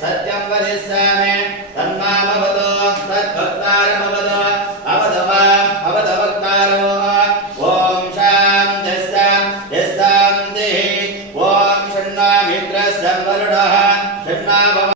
सत्यं वदिष्यामि तन्मामवतु तद्भक्तारमवतु अवधवक्तारो ॐ शान्तिः ॐ षण्णामित्रस्य वरुणः षण्णाभव